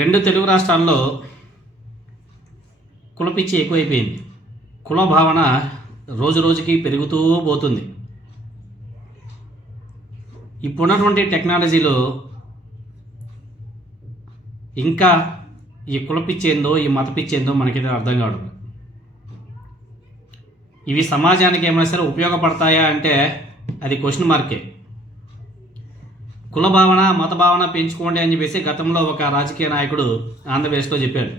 రెండు తెలుగు రాష్ట్రాల్లో కులపిచ్చి ఎక్కువైపోయింది. కుల భావన రోజు రోజుకి పెరుగుతూ పోతుంది. ఇప్పుడున్నటువంటి టెక్నాలజీలో ఇంకా ఈ కులపిచ్చేందో ఈ మతపిచ్చేందో మనకైతే అర్థం కావడం ఇవి సమాజానికి ఏమైనా సరే ఉపయోగపడతాయా అంటే అది క్వశ్చన్ మార్కే కుల భావన మత భావన పెంచుకోండి అని చెప్పేసి గతంలో ఒక రాజకీయ నాయకుడు ఆంధ్రప్రదేశ్లో చెప్పాడు.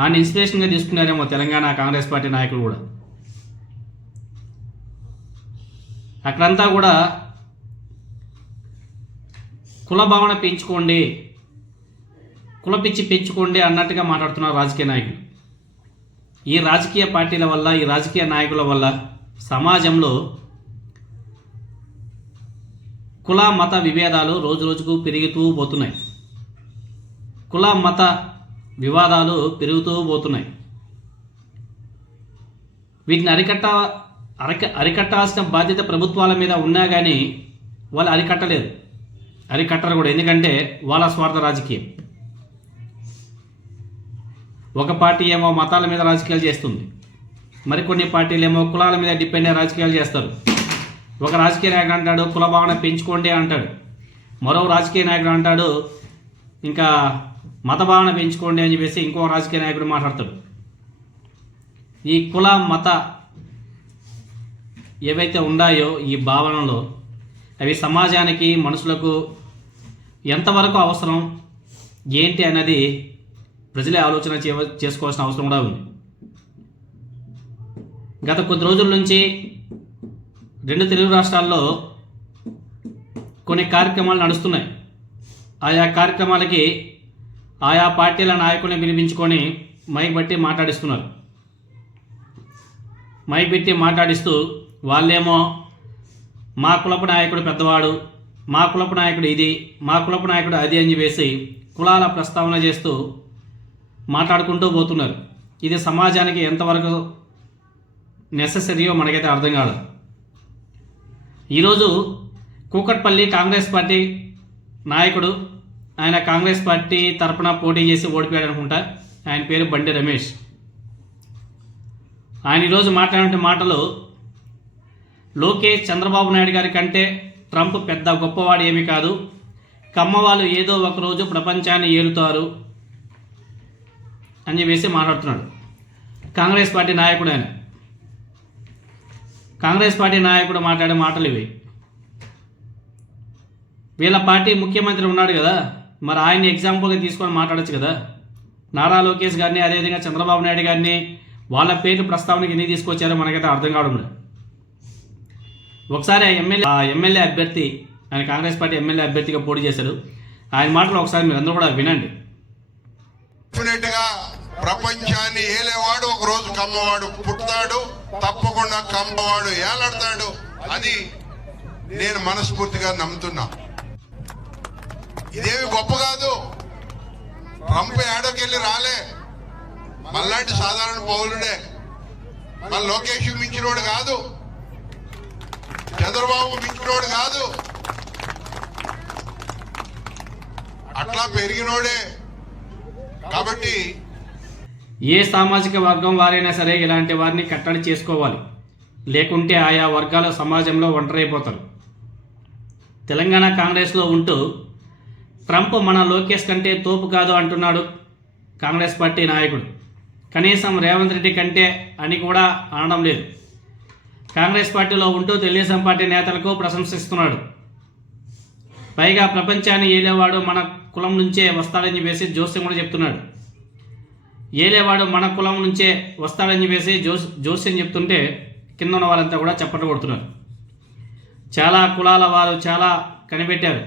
ఆయన ఇన్స్పిరేషన్గా తీసుకున్నారేమో తెలంగాణ కాంగ్రెస్ పార్టీ నాయకులు కూడా. అక్కడంతా కూడా కుల భావన పెంచుకోండి కుల పిచ్చి పెంచుకోండి అన్నట్టుగా మాట్లాడుతున్నారు రాజకీయ నాయకులు. ఈ రాజకీయ పార్టీల వల్ల ఈ రాజకీయ నాయకుల వల్ల సమాజంలో కుల మత విభేదాలు రోజు రోజుకు పెరుగుతూ పోతున్నాయి. కుల మత వివాదాలు పెరుగుతూ పోతున్నాయి. వీటిని అరికట్ట అరిక అరికట్టాల్సిన బాధ్యత ప్రభుత్వాల మీద ఉన్నా కానీ వాళ్ళు అరికట్టలేదు అరికట్టరు కూడా. ఎందుకంటే వాళ్ళ స్వార్థ రాజకీయం. ఒక పార్టీ ఏమో మతాల మీద రాజకీయాలు చేస్తుంది. మరికొన్ని పార్టీలు ఏమో కులాల మీద డిపెండ్ అయ్యే రాజకీయాలు చేస్తారు. ఒక రాజకీయ నాయకుడు అంటాడు కుల భావన పెంచుకోండి అంటాడు. మరో రాజకీయ నాయకుడు అంటాడు ఇంకా మత భావన పెంచుకోండి అని చెప్పేసి ఇంకో రాజకీయ నాయకుడు మాట్లాడతాడు. ఈ కుల మత ఏవైతే ఉన్నాయో ఈ భావనలో అవి సమాజానికి మనుషులకు ఎంతవరకు అవసరం ఏంటి అన్నది ప్రజలే ఆలోచన చేసుకోవాల్సిన అవసరం కూడా ఉంది. గత కొద్ది రోజుల నుంచి రెండు తెలుగు రాష్ట్రాల్లో కొన్ని కార్యక్రమాలు నడుస్తున్నాయి. ఆయా కార్యక్రమాలకి ఆయా పార్టీల నాయకుల్ని పిలిపించుకొని మైక్ బట్టి మాట్లాడిస్తున్నారు. మైక్ పెట్టి మాట్లాడిస్తూ వాళ్ళేమో మా కులపు నాయకుడు పెద్దవాడు మా కులపు నాయకుడు ఇది మా కులపు నాయకుడు అది అని చెప్పేసి కులాల ప్రస్తావన చేస్తూ మాట్లాడుకుంటూ పోతున్నారు. ఇది సమాజానికి ఎంతవరకు నెససరీయో మనకైతే అర్థం కాదు. ఈరోజు కూకట్పల్లి కాంగ్రెస్ పార్టీ నాయకుడు ఆయన కాంగ్రెస్ పార్టీ తరపున పోటీ చేసి ఓడిపోయాడు అనుకుంటా ఆయన పేరు బండి రమేష్. ఆయన ఈరోజు మాట్లాడిన మాటలు లోకేష్ చంద్రబాబు నాయుడు గారి కంటే ట్రంప్ పెద్ద గొప్పవాడు ఏమీ కాదు. కమ్మవాళ్ళు ఏదో ఒకరోజు ప్రపంచాన్ని ఏలుతారు అని చెప్పేసి మాట్లాడుతున్నాడు. కాంగ్రెస్ పార్టీ నాయకుడు ఆయన. కాంగ్రెస్ పార్టీ నాయకుడు మాట్లాడే మాటలు ఇవి. వీళ్ళ పార్టీ ముఖ్యమంత్రి ఉన్నాడు కదా మరి ఆయన్ని ఎగ్జాంపుల్గా తీసుకొని మాట్లాడచ్చు కదా. నారా లోకేష్ గారిని అదేవిధంగా చంద్రబాబు నాయుడు గారిని వాళ్ళ పేర్లు ప్రస్తావనకి ఎన్ని తీసుకొచ్చారో మనకైతే అర్థం కావడం లేదు. ఒకసారి ఆ ఎమ్మెల్యే ఆ ఎమ్మెల్యే అభ్యర్థి ఆయన కాంగ్రెస్ పార్టీ ఎమ్మెల్యే అభ్యర్థిగా పోటీ చేశాడు. ఆయన మాటలు ఒకసారి మీరు అందరూ కూడా వినండి. ప్రపంచాన్ని ఏలేవాడు ఒక రోజు కమ్మవాడు పుట్టుతాడు. తప్పకుండా కంపవాడు ఏలాడతాడు? అది నేను మనస్ఫూర్తిగా నమ్ముతున్నా. ఇదేమి గొప్ప కాదు. ట్రంప్ ఏడోకెళ్ళి రాలే. మళ్ళాంటి సాధారణ పౌరుడే. మన లోకేష్ మించినోడు కాదు. చంద్రబాబు మించినోడు కాదు. అట్లా పెరిగినోడే. కాబట్టి ఏ సామాజిక వర్గం వారైనా సరే ఇలాంటి వారిని కట్టడి చేసుకోవాలి. లేకుంటే ఆయా వర్గాల సమాజంలో ఒంటరైపోతారు. తెలంగాణ కాంగ్రెస్లో ఉంటూ ట్రంప్ మన లోకేష్ కంటే తోపు కాదు అంటున్నాడు కాంగ్రెస్ పార్టీ నాయకుడు. కనీసం రేవంత్ రెడ్డి కంటే అని కూడా అనడం లేదు. కాంగ్రెస్ పార్టీలో ఉంటూ తెలుగుదేశం పార్టీ నేతలకు ప్రశంసిస్తున్నాడు. పైగా ప్రపంచాన్ని ఏలేవాడు మన కులం నుంచే వస్తాడని చెప్పేసి జోస్యం కూడా చెప్తున్నాడు. ఏలేవాడు మన కులం నుంచే వస్తాడని చెప్పేసి జోస్ జోస్యం చెప్తుంటే కింద ఉన్న వాళ్ళంతా కూడా చప్పట్లు కొడుతున్నారు. చాలా కులాల వారు చాలా కనిపెట్టారు.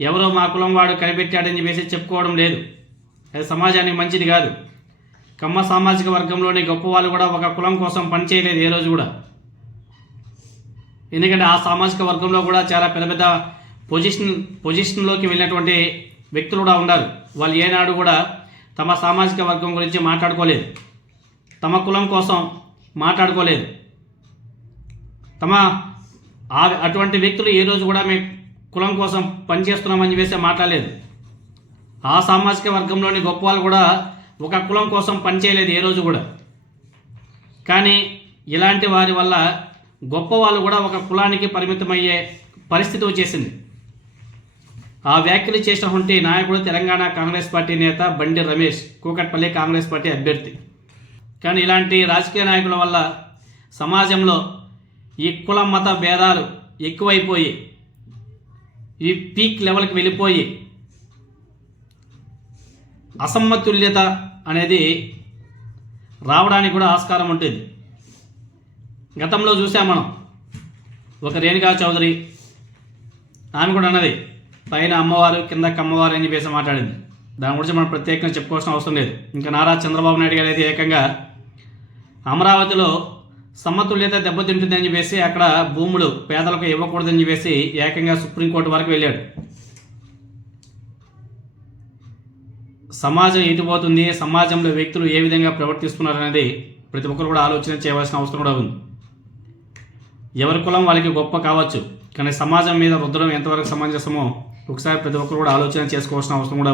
ఎవరో మా కులం వాడు కనిపెట్టాడని చెప్పేసి చెప్పుకోవడం లేదు. అది సమాజానికి మంచిది కాదు. కమ్మ సామాజిక వర్గంలోని గొప్ప వాళ్ళు కూడా ఒక కులం కోసం పనిచేయలేదు ఏ రోజు కూడా. ఎందుకంటే ఆ సామాజిక వర్గంలో కూడా చాలా పెద్ద పెద్ద పొజిషన్ పొజిషన్లోకి వెళ్ళినటువంటి వ్యక్తులు కూడా ఉన్నారు వాళ్ళు ఏనాడు కూడా తమ సామాజిక వర్గం గురించి మాట్లాడుకోలేదు. తమ కులం కోసం మాట్లాడుకోలేదు. తమ ఆ- అటువంటి వ్యక్తులు ఏ రోజు కూడా మేము కులం కోసం పనిచేస్తున్నామని చెప్పేసి మాట్లాడలేదు. ఆ సామాజిక వర్గంలోని గొప్ప వాళ్ళు కూడా ఒక కులం కోసం పనిచేయలేదు ఏ రోజు కూడా. కానీ ఇలాంటి వారి వల్ల గొప్ప వాళ్ళు కూడా ఒక కులానికి పరిమితమయ్యే పరిస్థితి వచ్చేసింది. ఆ వ్యాఖ్యలు చేసిన ఉంటే నాయకుడు తెలంగాణ కాంగ్రెస్ పార్టీ నేత బండి రమేష్ కూకట్పల్లి కాంగ్రెస్ పార్టీ అభ్యర్థి. కానీ ఇలాంటి రాజకీయ నాయకుల వల్ల సమాజంలో ఈ కుల మత భేదాలు ఎక్కువైపోయి ఈ పీక్ లెవెల్కి వెళ్ళిపోయి అసమతుల్యత అనేది రావడానికి కూడా ఆస్కారం ఉంటుంది. గతంలో చూసాం మనం ఒక రేణుకా చౌదరి ఆమె కూడా అన్నది పైన అమ్మవారు కింద కమ్మవారు అని చెప్పేసి మాట్లాడింది. దాని గురించి మనం ప్రత్యేకంగా చెప్పుకోవాల్సిన అవసరం లేదు. ఇంకా నారా చంద్రబాబు నాయుడు గారు అయితే ఏకంగా అమరావతిలో సమతుల్యత దెబ్బతింటుందని చెప్పేసి అక్కడ భూములు పేదలకు ఇవ్వకూడదని చెప్పేసి ఏకంగా సుప్రీంకోర్టు వరకు వెళ్ళాడు. సమాజం ఎటుపోతుంది సమాజంలో వ్యక్తులు ఏ విధంగా ప్రవర్తిస్తున్నారు అనేది ప్రతి ఒక్కరు కూడా ఆలోచన చేయవలసిన అవసరం కూడా ఉంది. ఎవరి కులం వాళ్ళకి గొప్ప కావచ్చు. కానీ సమాజం మీద రుద్రం ఎంతవరకు సమంజసమో ఒకసారి ప్రతి ఒక్కరు కూడా ఆలోచన చేసుకోవాల్సిన అవసరం కూడా